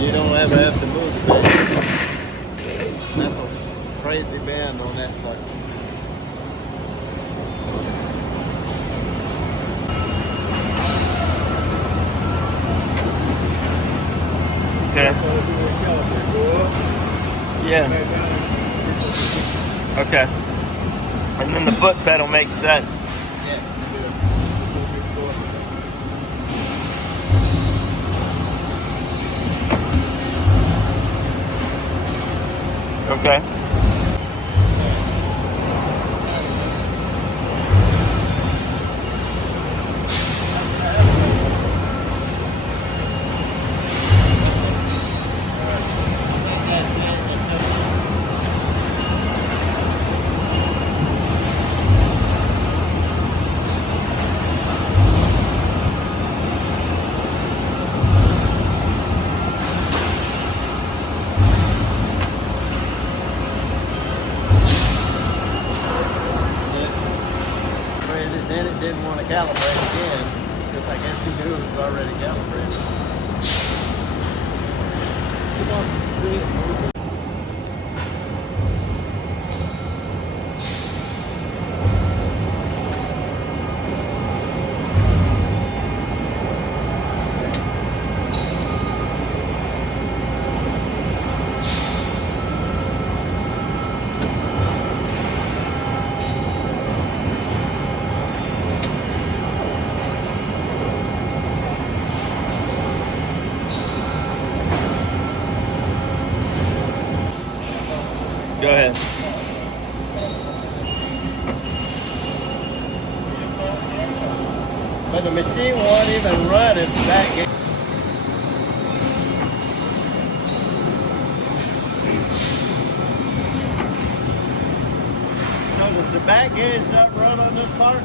and you don't ever have to move the bed. That's a crazy bend on that part. Okay. Yeah. Okay. And then the foot pedal makes that. Okay. Then it didn't want to calibrate again because I guess he knew it was already calibrated. Come on, see it moving. Go ahead. But the machine won't even run if the back gauge. So does the back gauge not run on this part?